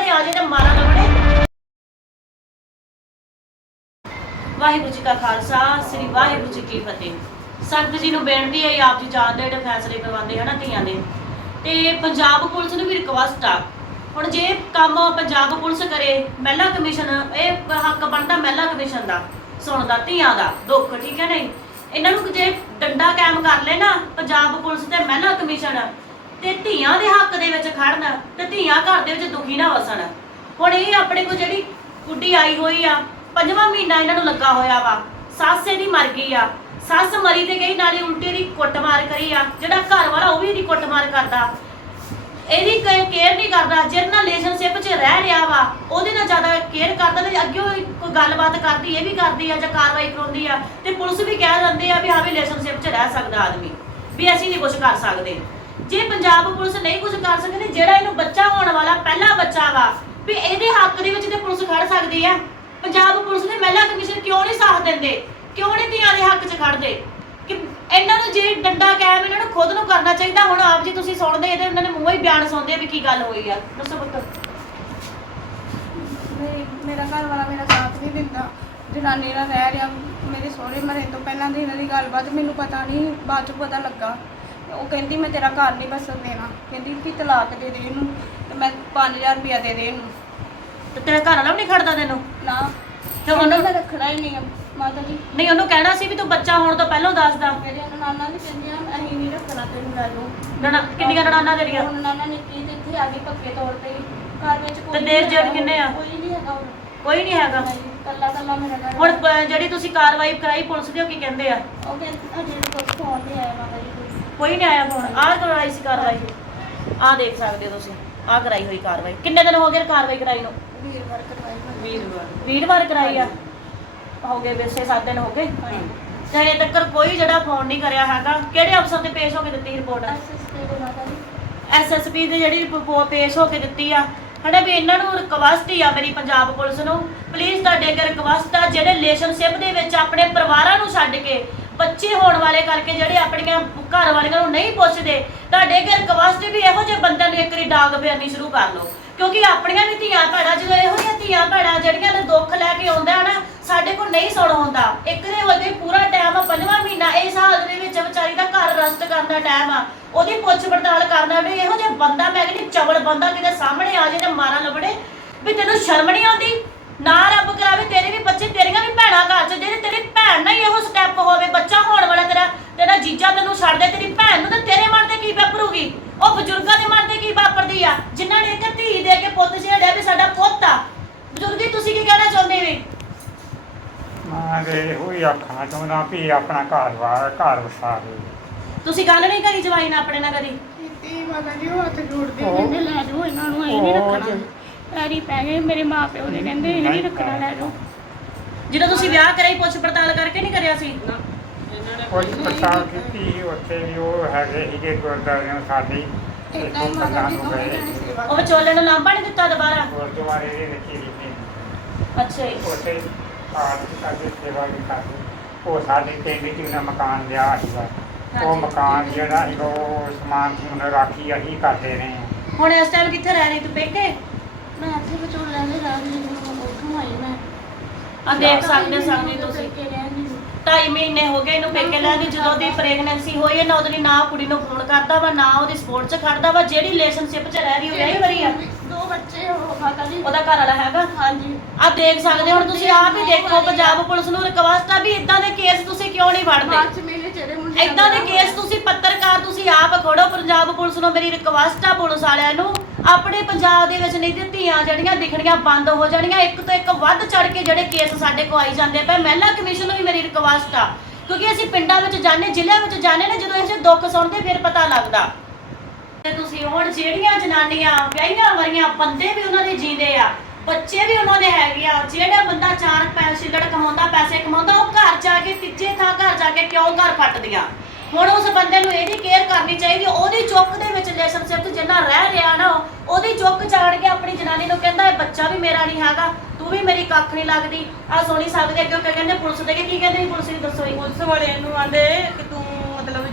ਬੜੇ ਆ ਜੇ ਤਾਂ ਮਾਰਾ ਨਾ ਬੜੇ ਵਾਹਿਗੁਰੂ ਜੀ ਕਾ ਖਾਲਸਾ, ਸ੍ਰੀ ਵਾਹਿਗੁਰੂ ਜੀ ਕੀ ਫਤਿਹ। ਸੰਗਤ ਜੀ ਨੂੰ ਬੇਨਤੀ ਹੈ ਆਪ ਜੀ ਜਾਣਦੇ ਜਿਹੜੇ ਫੈਸਲੇ ਕਰਵਾਉਂਦੇ ਹਨਾ ਧੀਆਂ ਦੇ। ਤੇ ਪੰਜਾਬ ਪੁਲਿਸ ਨੂੰ ਵੀ ਰਿਕਵੈਸਟ ਆ। ਹੁਣ ਜੇ ਕੰਮ ਪੰਜਾਬ ਪੁਲਿਸ ਕਰੇ, ਮਹਿਲਾ ਕਮਿਸ਼ਨ, ਇਹ ਹੱਕ ਬਣਦਾ ਮਹਿਲਾ ਕਮਿਸ਼ਨ ਦਾ ਸੁਣਦਾ ਧੀਆਂ ਦਾ, ਦੁੱਖ, ਠੀਕ ਹੈ ਨਹੀਂ? ਇਹਨਾਂ ਨੂੰ ਜੇ ਡੰਡਾ ਕਾਇਮ ਕਰ ਲੈ ਨਾ ਪੰਜਾਬ ਪੁਲਿਸ ਤੇ ਮਹਿਲਾ ਕਮਿਸ਼ਨ ਤੇ ਧੀਆਂ ਦੇ ਹੱਕ ਦੇ ਵਿੱਚ ਖੜਨ ਤੇ ਧੀਆਂ ਘਰ ਦੇ ਵਿੱਚ ਦੁਖੀ ਨਾ ਵਸਣ। ਹੁਣ ਇਹ ਆਪਣੇ ਕੋਲ ਜਿਹੜੀ ਕੁੱਡੀ ਆਈ ਹੋਈ ਆ, ਪੰਜਵਾਂ ਮਹੀਨਾ ਇਹਨਾਂ ਨੂੰ ਲੱਗਾ ਹੋਇਆ ਵਾ, ਸੱਸ ਇਹਦੀ ਮਰ ਗਈ ਆ। ਸੱਸ ਮਰੀ ਤੇ ਗਈ, ਨਾਲੇ ਉਲਟੀ ਦੀ ਕੁੱਟਮਾਰ ਕਰੀ ਆ, ਜਿਹੜਾ ਘਰ ਵਾਲਾ ਉਹ ਵੀ ਇਹਦੀ ਕੁੱਟਮਾਰ ਕਰਦਾ। ਇਹਦੀ ਕੋਈ ਕੇਅਰ ਨਹੀਂ ਕਰਦਾ, ਜਿਹਦੇ ਨਾਲ ਰਿਲੇਸ਼ਨਸ਼ਿਪ 'ਚ ਰਹਿ ਰਿਹਾ ਵਾ, ਉਹਦੇ ਨਾਲ ਜ਼ਿਆਦਾ ਕੇਅਰ ਕਰਦਾ ਤੇ ਅੱਗੇ ਕੋਈ ਗੱਲਬਾਤ ਕਰਦੀ, ਇਹ ਵੀ ਕਰਦੀ ਆ ਜਾਂ ਕਾਰਵਾਈ ਕਰਾਉਂਦੀ ਆ, ਤੇ ਪੁਲਿਸ ਵੀ ਕਹਿ ਦਿੰਦੇ ਆ ਵੀ ਹਾਂ ਵੀ ਰਿਲੇਸ਼ਨਸ਼ਿਪ 'ਚ ਰਹਿ ਸਕਦਾ ਆਦਮੀ, ਵੀ ਅਸੀਂ ਨਹੀਂ ਕੁਝ ਕਰ ਸਕਦੇ। ਜੇ ਪੰਜਾਬ ਪੁਲਿਸ ਨਹੀਂ ਕੁਝ ਕਰ ਸਕਦੀ ਜਿਹੜਾ ਇਹਨੂੰ ਬੱਚਾ ਹੋਣ ਵਾਲਾ ਪਹਿਲਾ ਬੱਚਾ ਵਾ, ਵੀ ਇਹਦੇ ਹੱਕ ਦੇ ਵਿੱਚ ਤੇ ਪੁਲਿਸ ਖੜ ਸਕਦੀ ਆ। ਪੰਜਾਬ ਪੁਲਿਸ ਨੇ ਮਹਿਲਾ ਕਮਿਸ਼ਨ ਕਿਉਂ ਨਹੀਂ ਸਾਥ ਦਿੰਦੇ? ਕਿਉਂ ਨਹੀਂ ਧੀਆਂ ਦੇ ਹੱਕ 'ਚ ਖੜਦੇ? ਕਿ ਇਹਨਾਂ ਨੂੰ ਜੇ ਡੰਡਾ ਕਾਇਮ ਇਹਨਾਂ ਨੂੰ ਖੁਦ ਨੂੰ ਕਰਨਾ ਚਾਹੀਦਾ, ਹੁਣ ਆਪ ਜੀ ਤੁਸੀਂ ਸੁਣਦੇ ਇਹਦੇ, ਉਹਨਾਂ ਨੇ ਮੂੰਹੋਂ ਹੀ ਬਿਆਨ ਸੁਣਦੇ ਆ ਵੀ ਕੀ ਗੱਲ ਹੋਈ ਆ। ਦੱਸੋ ਪੁੱਤ। ਮੇਰੀ ਮੇਰਾ ਘਰ ਵਾਲਾ ਮੇਰਾ ਸਾਥ ਨਹੀਂ ਦਿੰਦਾ। ਜਨਾਨੀ ਨਾਲ ਰਹਿ ਰਿਹਾ, ਮੇਰੇ ਸਹੁਰੇ ਮਰੇ ਤੋਂ ਪਹਿਲਾਂ ਦੀ ਇਹਨਾਂ ਦੀ ਗੱਲਬਾਤ ਮੈਨੂੰ ਪਤਾ ਨਹੀਂ, ਬਾਅਦ ਚ ਪਤਾ ਲੱਗਾ। ਉਹ ਕਹਿੰਦੀ ਮੈਂ ਤੇਰਾ ਘਰ ਨਹੀਂ ਬਸਣ ਦੇਣਾ। ਕਹਿੰਦੀ ਕਿ ਤਲਾਕ ਦੇ ਦੇ ਇਹਨੂੰ ਤੇ ਮੈਂ 5000 ਰੁਪਇਆ ਦੇ ਦੇ ਇਹਨੂੰ। ਤੇ ਤੇਰਾ ਘਰ ਵਾਲਾ ਵੀ ਨਹੀਂ ਖੜਦਾ ਤੈਨੂੰ? ਨਾ। ਤੇ ਉਹਨੂੰ ਮੈਂ ਰੱਖਣਾ ਹੀ ਨਹੀਂ ਆ, ਮਾਤਾ ਜੀ। ਨਹੀਂ ਉਹਨੂੰ ਕਹਿਣਾ ਸੀ ਵੀ ਤੂੰ ਬੱਚਾ ਹੋਣ ਤੋਂ ਪਹਿਲਾਂ ਦੱਸਦਾ ਮੇਰੇ ਨਾਨਾ ਵੀ ਕਹਿੰਦੀਆਂ ਅਸੀਂ ਨਹੀਂ ਰੱਖਣਾ ਤੈਨੂੰ ਲੈ ਲਓ ਨਣਾ ਕਿੰਨੀਆਂ ਨਣਾਨਾਂ ਤੇਰੀਆਂ? ਹੁਣ ਨਾਨਾ ਨਿੱਕੀ ਤੇ ਇੱਥੇ ਆ ਗਈ ਪੱਕੇ ਤੌਰ ਤੇ ਹੀ। ਘਰ ਵਿੱਚ ਕੋਈ ਤੇ ਨਹੀਂ ਦੇਰ ਜੇਠ ਹੈਗਾ, ਕਿੰਨੇ ਆ? ਕੋਈ ਨਹੀਂ ਹੈਗਾ ਹੁਣ। ਕੋਈ ਨਹੀਂ ਹੈਗਾ। ਨਹੀਂ, ਕੱਲਾ ਕੱਲਾ ਮੇਰਾ ਘਰ ਹੁਣ ਪ- ਜਿਹੜੀ ਤੁਸੀਂ ਕਾਰਵਾਈ ਕਰਾਈ ਪੁਲਿਸ ਦੀ ਉਹ ਕੀ ਕਹਿੰਦੇ ਆ? ਉਹ ਕਹਿੰਦੇ ਅਜੇ ਤੱਕ ਫੋਨ ਨਹੀਂ ਆਇਆ ਮਾਤਾ ਜੀ। ਕੋਈ ਨਹੀਂ ਆਇਆ ਫੋਨ। ਆਹ ਕਰਵਾਈ ਸੀ ਕਾਰਵਾਈ? ਆਹ ਦੇਖ ਸਕਦੇ ਹੋ ਤੁਸੀਂ। ਆਹ ਕਰਾਈ ਹੋਈ ਕਾਰਵਾਈ। ਕਿੰਨੇ ਦਿਨ ਹੋ ਗਏ ਕਾਰਵਾਈ ਕਰਾਈ ਨੂੰ? ਵੀਰਵਾਰ ਕਰਵਾਈ ਮੈਂ ਵੀਰਵਾਰ। ਕਰਾਈ ਆ? ਹੋ ਗਏ ਵੈਸੇ 7 ਦਿਨ ਹੋ ਗਏ? ਹਜੇ। ਤੱਕ ਕੋਈ ਜਿਹੜਾ ਫੋਨ ਨਹੀਂ ਕਰਿਆ ਹੈਗਾ ਕਿਹੜੇ ਅਫਸਰ ਤੇ ਪੇਸ਼ ਹੋ ਕੇ ਦਿੱਤੀ ਰਿਪੋਰਟ ਐਸਐਸਪੀ ਦੇ ਮਾਤਾ ਜੀ। ਐਸਐਸਪੀ ਦੇ ਜਿਹੜੀ ਰਿਪੋਰਟ ਪੇਸ਼ ਹੋ ਕੇ ਦਿੱਤੀ ਆ। ਹਣਾ ਵੀ ਇਹਨਾਂ ਨੂੰ ਰਿਕਵੈਸਟ ਹੀ ਆ ਮੇਰੀ ਪੰਜਾਬ ਪੁਲਿਸ ਨੂੰ। ਪਲੀਜ਼ ਤੁਹਾਡੇ ਅੱਗੇ ਰਿਕਵੈਸਟ ਆ ਜਿਹੜੇ ਰਿਲੇਸ਼ਨਸ਼ਿਪ ਦੇ ਵਿੱਚ ਆਪਣੇ ਪਰਿਵਾਰਾਂ ਨੂੰ ਛੱਡ ਕੇ ਬੱਚੇ ਹੋਣ ਵਾਲੇ ਕਰਕੇ ਜਿਹੜੇ ਆਪਣੀਆਂ ਘਰ ਵਾਲੀਆਂ ਨੂੰ ਨਹੀਂ ਪੁੱਛਦੇ, ਤੁਹਾਡੇ ਅੱਗੇ ਰਿਕਵੈਸਟ ਵੀ ਇਹੋ ਜਿਹੇ ਬੰਦਿਆਂ ਨੂੰ ਇੱਕ ਵਾਰੀ ਡਾਂਗ ਫੇਰਨੀ ਸ਼ੁਰੂ ਕਰ ਲਓ। ਕਿਉਂਕਿ ਆਪਣੀਆਂ ਵੀ ਧੀਆਂ ਭੈਣਾਂ, ਜਦੋਂ ਇਹੋ ਜਿਹੀਆਂ ਧੀਆਂ ਭੈਣਾਂ ਜਿਹੜੀਆਂ ਨੇ ਦੁੱਖ ਲੈ ਕੇ ਆਉਂਦਾ ਨਾ, ਸਾਡੇ ਕੋਲ ਨਹੀਂ ਸੁਣ ਹੁੰਦਾ ਇੱਕ ਦੇ ਹੋਏ ਪੂਰਾ ਟਾਈਮ ਆ ਪੰਜਵਾਂ ਮਹੀਨਾ ਇਸ ਹਾਲਤ ਦੇ ਵਿੱਚ ਵਿਚਾਰੀ ਦਾ ਘਰ ਰਸਟ ਕਰਨ ਦਾ ਟਾਈਮ ਆ। ਉਹਦੀ ਪੁੱਛ ਪੜਤਾਲ ਕਰਨਾ ਵੀ ਇਹੋ ਜਿਹਾ ਬੰਦਾ ਮੈਂ ਕਹਿੰਦੀ ਚਵਲ ਬੰਦਾ ਕਿਤੇ ਸਾਹਮਣੇ ਆ ਜੇ ਤੇ ਮਾਰਾ ਲਵੜੇ ਵੀ ਤੈਨੂੰ ਸ਼ਰਮ ਨਹੀਂ ਆਉਂਦੀ? ਨਾ ਰੱਬ ਕਰਾਵੇ ਤੇਰੇ ਵੀ ਬੱਚੇ ਤੇਰੀਆਂ ਵੀ ਭੈਣਾਂ ਘਰ ਚ ਜਿਹੜੇ ਤੇਰੀ ਭੈਣ ਨਾਲ ਹੀ ਇਹੋ ਸਟੈਪ ਹੋਵੇ ਬੱਚਾ ਹੋਣ ਵਾਲਾ ਤੇਰਾ ਤੇਰਾ ਜੀਜਾ ਤੈਨੂੰ ਛੱਡ ਦੇ ਤੇਰੀ ਭੈਣ ਨੂੰ ਤੇ ਤੇਰੇ ਮਨ ਤੇ ਕੀ ਵਾਪਰੂਗੀ? ਉਹ ਬਜ਼ੁਰਗਾਂ ਦੇ ਮਨ ਤੇ ਕੀ ਵਾਪਰਦੀ ਆ? ਜਿਨ੍ਹਾਂ ਨੇ ਇੱਕ ਧੀ ਦੇ ਕੇ ਪੁੱਤ ਛੇੜਿਆ ਵੀ ਸਾਡਾ ਪੁੱਤ ਆ। ਬਜ਼ੁਰਗੀ ਤੁਸੀਂ ਕੀ ਕਹਿਣਾ ਚਾਹੁੰਦੇ ਵੀ? ਮੈਂ ਤੇ ਉਹੀ ਆਖਣਾ ਚਾਹੁੰਦਾ ਵੀ ਆਪਣਾ ਘਰ ਵਾਰ ਘਰ ਵਸਾ ਦੇ। ਤੁਸੀਂ ਗੱਲ ਨਹੀਂ ਕਰੀ ਜਵਾਈ ਨਾਲ ਆਪਣੇ ਨਾਲ ਕਦੀ? ਕੀਤੀ ਮਾਤਾ ਜੀ ਉਹ ਹੱਥ ਜੋੜਦੇ ਕਹਿੰਦੇ ਲੈ ਜਾਓ ਇਹਨਾਂ ਨੂੰ ਅਸੀਂ ਨਹੀਂ ਉਹ ਰੱਖਣਾ। ਪੈਰੀ ਪੈ ਗਏ ਮੇਰੇ ਮਾਪਿਓ ਦੇ ਕਹਿੰਦੇ ਇਹ ਨਹੀਂ ਰੱਖਣਾ ਲੈ ਜਾਓ। ਜਦੋਂ ਤੁਸੀਂ ਵਿਆਹ ਕਰਾਈ ਪੁੱਛ ਪੜਤਾਲ ਕਰਕੇ ਨਹੀਂ ਕਰਿਆ ਸੀ? ਕੋਈ ਪਤਾ ਕੀਤੀ ਉੱਥੇ ਵੀ ਉਹ ਹੈਗੇ ਸੀਗੇ ਗੁਰਦੁਆਰਿਆਂ ਸਾਡੀ ਇੱਥੋਂ ਹੀ ਜੀ ਨੂੰ ਦੋਵੇਂ ਜਣੇ ਸੇਵਾ ਉਹ ਵਿਚੋਲੇ ਨੂੰ ਲਾਂਭਾ ਨਹੀਂ ਦਿੱਤਾ ਦੁਬਾਰਾ? ਗੁਰਦੁਆਰੇ ਦੇ ਵਿੱਚ ਹੀ ਰਹਿੰਦੇ ਅੱਛਾ ਜੀ। ਉੱਥੇ ਆਪ ਕਰਦੇ ਸੇਵਾ ਵੀ ਕਰਦੇ। ਉਹ ਸਾਡੇ ਪਿੰਡ 'ਚ ਉਹਨਾਂ ਮਕਾਨ ਲਿਆ ਸੀਗਾ। ਉਹ ਹਾਂਜੀ। ਮਕਾਨ ਜਿਹੜਾ ਸੀ ਉਹ ਸਮਾਨ ਸਮੂਨ ਰਾਖੀ ਅਸੀਂ ਕਰਦੇ ਰਹੇ ਹਾਂ। ਹੁਣ ਇਸ ਟਾਈਮ ਕਿੱਥੇ ਰਹਿ ਰਹੀ? ਤੂੰ ਪੇਕੇ? ਮੈਂ ਇੱਥੇ ਵਿਚੋਲਿਆਂ ਦੇ ਰਾਹ ਜੀ ਨੂੰ ਉੱਥੋਂ ਆਈ ਮੈਂ। ਆ ਦੇਖ ਸਕਦੇ ਸਕਦੇ ਤੁਸੀਂ। ਕਿ ਰਹਿੰਦੀ ਢਾਈ ਮਹੀਨੇ ਹੋ ਗਏ ਇਹਨੂੰ ਪੇਕੇ ਲੈਣ ਦੀ ਜਦੋਂ ਦੀ ਪ੍ਰੈਗਨੈਂਸੀ ਹੋਈ ਹੈ ਨਾ ਉਹਦੀ ਨਾ ਕੁੜੀ ਨੂੰ ਫੋਨ ਕਰਦਾ ਵਾ ਨਾ ਉਹਦੀ ਸਪੋਰਟ 'ਚ ਖੜਦਾ ਵਾ ਜਿਹੜੀ ਰਿਲੇਸ਼ਨਸ਼ਿਪ 'ਚ ਰਹਿ ਰਹੀ ਉਹ ਵਿਆਹੀ ਵਰੀ ਆ। ਦੋ ਬੱਚੇ ਹੋ ਮਾਤਾ ਜੀ। ਉਹਦਾ ਘਰ ਵਾਲਾ ਹੈਗਾ। ਹਾਂਜੀ। ਆ ਦੇਖ ਸਕਦੇ ਹੁਣ ਤੁਸੀਂ ਆਪ ਹੀ ਦੇਖੋ ਪੰਜਾਬ ਪੁਲਿਸ ਨੂੰ ਰਿਕਵੈਸਟ ਆ ਵੀ ਇਦਾਂ ਦੇ ਕੇਸ ਤੁਸੀਂ ਕਿਉਂ ਨਹੀਂ ਫੜਦੇ ਬਾਅਦ ਚ ਮੇਰੇ ਜਿਹੜੇ ਮੁੰਡੇ ਇਦਾਂ ਦੇ ਕੇਸ ਤੁਸੀਂ ਖੜੋ ਪੰਜਾਬ ਪੁਲਿਸ ਨੂੰ ਮੇਰੀ ਰਿਕਵੈਸਟ ਆ ਪੁਲਿਸ ਵਾਲਿਆਂ ਨੂੰ, ਆਪਣੇ ਪੰਜਾਬ ਦੇ ਵਿੱਚ ਨਹੀਂ ਤੇ ਜਿਹੜੀਆਂ ਦਿਖਣੀਆਂ ਬੰਦ ਹੋ ਜਾਣੀਆਂ, ਇੱਕ ਤੋਂ ਇੱਕ ਵੱਧ ਚੜ ਕੇ ਜਿਹੜੇ ਕੇਸ ਸਾਡੇ ਕੋ ਆਈ ਜਾਂਦੇ ਪਏ, ਮਹਿਲਾ ਕਮਿਸ਼ਨ ਨੂੰ ਵੀ ਮੇਰੀ ਰਿਕਵੈਸਟ ਆ, ਕਿਉਂਕਿ ਅਸੀਂ ਪਿੰਡਾਂ ਵਿੱਚ ਜਾਂਦੇ, ਜ਼ਿਲ੍ਹਿਆਂ ਵਿੱਚ ਜਾਂਦੇ ਨੇ, ਜਦੋਂ ਇਹ ਦੁੱਖ ਸੁਣਦੇ, ਫਿਰ ਪਤਾ ਲੱਗਦਾ। ਤੇ ਤੁਸੀਂ ਹੁਣ ਜਿਹੜੀਆਂ ਜਨਾਨੀਆਂ, ਵਿਆਹੀਆਂ ਵਰੀਆਂ ਬੰਦੇ ਵੀ ਉਹਨਾਂ ਦੇ ਜੀਂਦੇ ਆ, ਬੱਚੇ ਵੀ ਉਹਨਾਂ ਦੇ ਹੈਗੇ ਆ, ਜਿਹੜਾ ਬੰਦਾ ਚਾਰ ਪੈਸੇ ਛਿੱਲੜ ਕਮਾਉਂਦਾ, ਪੈਸੇ ਕਮਾਉਂਦਾ, ਉਹ ਘਰ ਜਾ ਕੇ ਤੀਜੇ ਥਾਂ ਘਰ ਜਾ ਕੇ ਕਿਉਂ ਘਰ ਫੱਟਦੀਆਂ? ਹੁਣ ਉਸ ਬੰਦੇ ਨੂੰ ਇਹਦੀ ਕੇਅਰ ਕਰਨੀ ਚਾਹੀਦੀ ਉਹਦੀ ਚੁੱਕ ਦੇ ਵਿੱਚ ਰਿਲੇਸ਼ਨਸ਼ਿਪ 'ਚ ਜਿੰਨਾ ਰਹਿ ਰਿਹਾ ਨਾ, ਉਹਦੀ ਚੁੱਕ ਚਾੜ ਕੇ ਆਪਣੀ ਜਨਾਨੀ ਨੂੰ ਕਹਿੰਦਾ, ਇਹ ਬੱਚਾ ਵੀ ਮੇਰਾ ਨਹੀਂ ਹੈਗਾ, ਤੂੰ ਵੀ ਮੇਰੀ ਕੱਖ ਨਹੀਂ ਲੱਗਦੀ। ਆ ਸੁਣੀ ਸਕਦੇ ਕਿਉਂ ਕਹਿੰਦੇ, ਪੁਲਿਸ ਦੇ ਕੀ ਕਹਿੰਦੇ ਸੀ ਪੁਲਿਸ ਨੂੰ ਦੱਸੋ ਜੀ? ਪੁਲਿਸ ਵਾਲੇ ਨੂੰ ਆਂਦੇ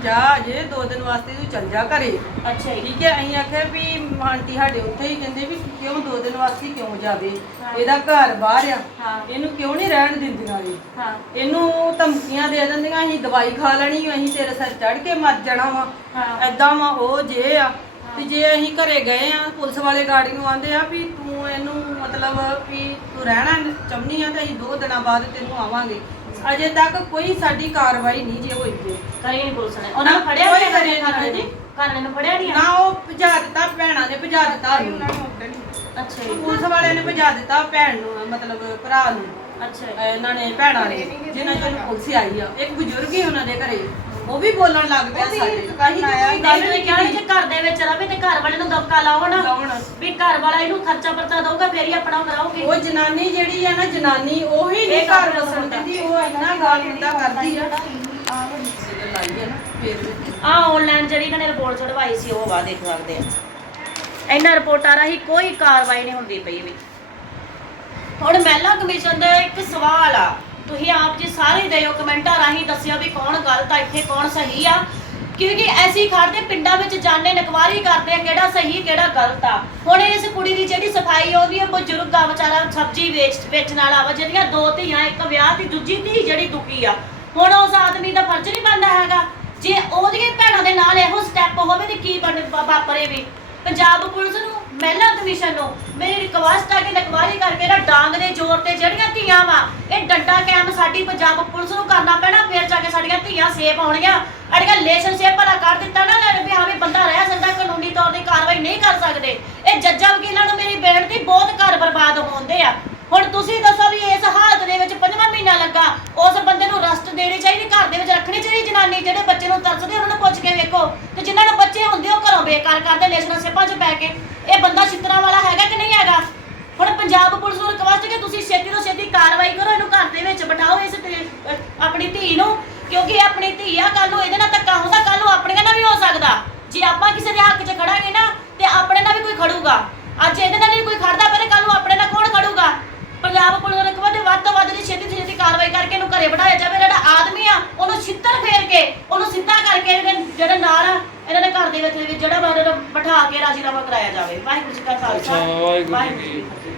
ਜਾ ਅਜੇ ਦੋ ਦਿਨ ਵਾਸਤੇ ਤੂੰ ਚੱਲ ਜਾ ਘਰੇ। ਅੱਛਾ ਜੀ। ਠੀਕ ਹੈ ਅਸੀਂ ਆਖਿਆ ਵੀ ਆਂਟੀ ਸਾਡੇ ਉੱਥੇ ਹੀ ਕਹਿੰਦੇ ਵੀ ਕਿਉਂ ਦੋ ਦਿਨ ਵਾਸਤੇ ਕਿਉਂ ਜਾਵੇ? ਹਾਂ। ਇਹਦਾ ਘਰ ਬਾਹਰ ਆ। ਹਾਂ। ਇਹਨੂੰ ਕਿਉਂ ਨਹੀਂ ਰਹਿਣ ਦਿੰਦੀਆਂ ਇਹ? ਹਾਂ। ਇਹਨੂੰ ਧਮਕੀਆਂ ਦੇ ਦਿੰਦੀਆਂ ਅਸੀਂ ਦਵਾਈ ਖਾ ਲੈਣੀ ਅਸੀਂ ਤੇਰੇ ਸਿਰ ਚੜ ਕੇ ਮਰ ਜਾਣਾ ਵਾ। ਹਾਂ। ਐਦਾਂ ਵਾ ਉਹ ਜੇ ਆ। ਵੀ ਜੇ ਅਸੀਂ ਘਰੇ ਗਏ ਆ ਪੁਲਿਸ ਵਾਲੇ ਗਾੜੀ ਨੂੰ ਆਂਦੇ ਆ ਵੀ ਤੂੰ ਇਹਨੂੰ ਮਤਲਬ ਵੀ ਤੂੰ ਰਹਿਣਾ ਚਾਹੁੰਦੀ ਆ ਤੇ ਅਸੀਂ ਦੋ ਦਿਨਾਂ ਬਾਅਦ ਤੈਨੂੰ ਆਵਾਂਗੇ। ਅਜੇ ਤੱਕ ਕੋਈ ਸਾਡੀ ਕਾਰਵਾਈ ਨਹੀਂ ਜੇ ਹੋਈ ਜੇ। ਕਰੀ ਨਹੀਂ ਪੁਲਿਸ ਨੇ। ਉਹਨਾਂ ਨੂੰ ਨਾ, ਫੜਿਆ ਕੋਈ ਨਹੀਂ ਕਰਿਆ ਨਹੀਂ ਘਰ ਜੀ। ਘਰ ਨੂੰ ਫੜਿਆ ਨਹੀਂ ਨਾ ਉਹ ਭਜਾ ਦਿੱਤਾ ਭੈਣਾਂ ਨੇ ਭਜਾ ਦਿੱਤਾ ਉਹਨਾਂ ਉਹਨੂੰ। ਨੂੰ। ਉੱਧਰ ਹੀ ਅੱਛਾ ਜੀ। ਪੁਲਿਸ ਵਾਲਿਆਂ ਨੇ ਭਜਾ ਦਿੱਤਾ ਭੈਣ ਨੂੰ ਮਤਲਬ ਭਰਾ ਨੂੰ। ਅੱਛਾ ਜੀ। ਇਹਨਾਂ ਨੇ ਭੈਣਾਂ ਨੇ ਜਿਨ੍ਹਾਂ ਚੋਂ ਪੁਲਿਸ ਆਈ ਆ। ਇੱਕ ਬਜ਼ੁਰਗ ਹੀ ਉਹਨਾਂ ਦੇ ਘਰੇ ਉਹ ਵੀ ਬੋਲਣ ਲੱਗ ਪਿਆ ਸਾਡੇ। ਆਇਆ ਗੱਲ ਨਹੀਂ ਕਿਹਾ ਜੇ ਘਰ ਦੇ ਵਿੱਚ ਰਵੇ ਤੇ ਘਰ ਵਾਲੇ ਨੂੰ ਦਬਕਾ ਲਾਓ ਨਾ। ਲਾਉਣ। ਵੀ ਘਰ ਵਾਲਾ ਇਹਨੂੰ ਖਰਚਾ ਪਰਚਾ ਦਊਗਾ ਫੇਰ ਹੀ ਆਪਣਾ ਕਰਾਓਗੇ ਉਹ ਜਨਾਨੀ ਜਿਹੜੀ ਆ ਨਾ ਜਨਾਨੀ ਉਹੀ ਨਹੀਂ ਇਹ ਘਰ ਕੰਮ ਵਸਣ ਦਿੰਦੀ ਉਹ ਇੰਨਾ ਗਾਲ ਮੁੰਡਾ ਕਰਦੀ ਆ। ਆ ਆਨਲਾਈਨ ਜਿਹੜੀ ਇਹਨਾਂ ਨੇ ਰਿਪੋਰਟ ਚੜਵਾਈ ਸੀ, ਉਹ ਵਾ ਦੇਖ ਸਕਦੇ ਆ। ਇਹਨਾਂ ਰਿਪੋਰਟਾਂ ਰਾਹੀਂ ਕੋਈ ਕਾਰਵਾਈ ਨਹੀਂ ਹੁੰਦੀ ਪਈ ਵੀ। ਹੁਣ ਮਹਿਲਾ ਕਮਿਸ਼ਨ ਦਾ ਇੱਕ ਸਵਾਲ ਆ। ਤੁਸੀਂ ਆਪ ਜੀ ਸਾਰੇ ਦਿਓ ਕਮੈਂਟਾਂ ਰਾਹੀਂ ਦੱਸਿਓ ਵੀ ਕੌਣ ਗਲਤ ਆ, ਇੱਥੇ ਕੌਣ ਸਹੀ ਆ। ਕਿਉਂਕਿ ਐਸੀ ਖੜਦੇ ਪਿੰਡਾਂ ਵਿੱਚ ਜਾਣੇ ਨਕਵਾਰੀ ਕਰਦੇ ਆ ਕਿਹੜਾ ਸਹੀ, ਕਿਹੜਾ ਗਲਤ ਆ। ਹੁਣ ਇਸ ਕੁੜੀ ਦੀ ਜਿਹੜੀ ਸਫ਼ਾਈ ਉਹਦੀ ਬਜ਼ੁਰਗ ਆ ਵਿਚਾਰਾ ਸਬਜ਼ੀ ਵੇਚ, ਵੇਚਣ ਵਾਲਾ ਵਾ, ਜਿਹਦੀਆਂ ਦੋ ਧੀਆਂ, ਇੱਕ ਵਿਆਹ ਦੀ ਦੂਜੀ ਧੀ ਜਿਹੜੀ ਦੁਖੀ ਆ। ਹੁਣ ਉਸ ਆਦਮੀ ਦਾ ਫਰਜ਼ ਨਹੀਂ ਬਣਦਾ ਹੈਗਾ। ਜੇ ਉਹਦੀਆਂ ਭੈਣਾਂ ਦੇ ਨਾਲ ਇਹੋ ਸਟੈਪ ਹੋਵੇ ਤੇ ਕੀ ਬਣ ਵਾਪਰੇ ਵੀ? ਪੰਜਾਬ ਪੁਲਿਸ ਨੂੰ, ਮਹਿਲਾ ਕਮਿਸ਼ਨ ਨੂੰ, ਮੇਰੀ ਰਿਕਵੈਸਟ ਆ ਕਿ ਨਕਵਾਰੀ ਕਰਕੇ ਨਾ ਡਾਂਗ ਦੇ ਜ਼ੋਰ ਤੇ ਜਿਹੜੀਆਂ ਧੀਆਂ ਵਾ, ਇਹ ਡੰਡਾ ਕੈਮ ਸਾਡੀ ਪੰਜਾਬ ਪੁਲਿਸ ਨੂੰ ਕਰਨਾ ਪੈਣਾ, ਫਿਰ ਜਾ ਕੇ ਸਾਡੀਆਂ ਧੀਆਂ ਸੇਫ ਹੋਣਗੀਆਂ ਅੜੀਆਂ ਰਿਲੇਸ਼ਨਸ਼ਿਪ ਭਲਾ ਕਰ ਦਿੱਤਾ ਨਾ ਲੈ ਵੀ ਹਾਂ ਵੀ ਬੰਦਾ ਰਹਿ ਸਕਦਾ, ਕਾਨੂੰਨੀ ਤੌਰ ਤੇ ਕਾਰਵਾਈ ਨਹੀਂ ਕਰ ਸਕਦੇ। ਇਹ ਜੱਜਾਂ ਵਕੀਲਾਂ ਨੂੰ ਮੇਰੀ ਬੇਨਤੀ, ਬਹੁਤ ਘਰ ਬਰਬਾਦ ਹੋਣਦੇ ਆ। ਹੁਣ ਤੁਸੀਂ ਦੱਸੋ ਵੀ ਇਸ ਹਾਲਤ ਦੇ ਵਿੱਚ ਪੰਜਵਾਂ ਮਹੀਨਾ ਲੱਗਾ। ਉਸ ਬੰਦੇ ਨੂੰ ਰਸਟ ਦੇਣੀ ਚਾਹੀਦੀ, ਘਰ ਦੇ ਵਿੱਚ ਰੱਖਣੀ ਚਾਹੀਦੀ ਜਨਾਨੀ, ਜਿਹੜੇ ਬੱਚੇ ਨੂੰ ਤਰਸਦੇ ਉਹਨਾਂ ਨੂੰ ਪੁੱਛ ਕੇ ਵੇਖੋ। ਤੇ ਜਿਨ੍ਹਾਂ ਨੂੰ ਬੱਚੇ ਹੁੰਦੇ ਉਹ ਘਰੋਂ ਬੇਕਾਰ ਕਰਦੇ ਰਿਲੇਸ਼ਨਸ਼ਿਪਾਂ 'ਚ ਪੈ ਕੇ। ਇਹ ਬੰਦਾ ਛਿੱਤਰਾਂ ਵਾਲਾ ਹੈਗਾ ਕਿ ਨਹੀਂ ਹੈਗਾ? ਹੁਣ ਪੰਜਾਬ ਪੁਲਿਸ ਨੂੰ ਰਿਕਵੈਸਟ ਕਿ ਤੁਸੀਂ ਛੇਤੀ ਤੋਂ ਛੇਤੀ ਕਾਰਵਾਈ ਕਰੋ, ਇਹਨੂੰ ਘਰ ਦੇ ਵਿੱਚ ਬਿਠਾਓ ਇਸ ਆਪਣੀ ਧੀ ਨੂੰ, ਕਿਉਂਕਿ ਇਹ ਆਪਣੀ ਧੀ ਆ ਕੱਲ ਨੂੰ ਇਹਦੇ ਨਾਲ ਧੱਕਾ ਹੁੰਦਾ ਕੱਲ ਨੂੰ ਆਪਣੀਆਂ ਨਾਲ ਵੀ ਹੋ ਸਕਦਾ। ਜੇ ਆਪਾਂ ਕਿਸੇ ਦੇ ਹੱਕ 'ਚ ਖੜਾਂਗੇ ਨਾ, ਤੇ ਆਪਣੇ ਨਾਲ ਵੀ ਕੋਈ ਖੜੂਗਾ। ਅੱਜ ਇਹਦੇ ਨਾਲ ਨਹੀਂ ਕੋਈ ਖੜਦਾ, ਪਰ ਕੱਲ ਨੂੰ ਆਪਣੇ ਨਾਲ ਕੌਣ ਖੜੂਗਾ? ਪੰਜਾਬ ਪੁਲਿਸ ਨੂੰ ਰਿਕਵੈਸਟ ਵੱਧ ਤੋਂ ਵੱਧ ਦੀ ਛੇਤੀ ਛੇਤੀ ਕਾਰਵਾਈ ਕਰਕੇ ਇਹਨੂੰ ਘਰੇ ਬਿਠਾਇਆ ਜਾਵੇ। ਜਿਹੜਾ ਆਦਮੀ ਆ ਉਹਨੂੰ ਛਿੱਤਰ ਫੇਰ ਕੇ ਉਹਨੂੰ ਸਿੱਧਾ ਕਰਕੇ ਇਹਦੇ ਜਿਹੜੇ ਨਾਲ ਆ, ਇਹਨਾਂ ਦੇ ਘਰ ਦੇ ਵਿੱਚ ਵੀ ਜਿਹੜਾ ਉਹਨੂੰ ਬਿਠਾ ਕੇ ਰਾਜੀਨਾਮਾ ਕਰਾਇਆ ਜਾਵੇ। ਵਾਹਿਗੁਰੂ ਜੀ ਕਾ ਖਾਲਸਾ ਵਾਹਿਗੁਰੂ ਜੀ ਕੀ ਫਤਿਹ।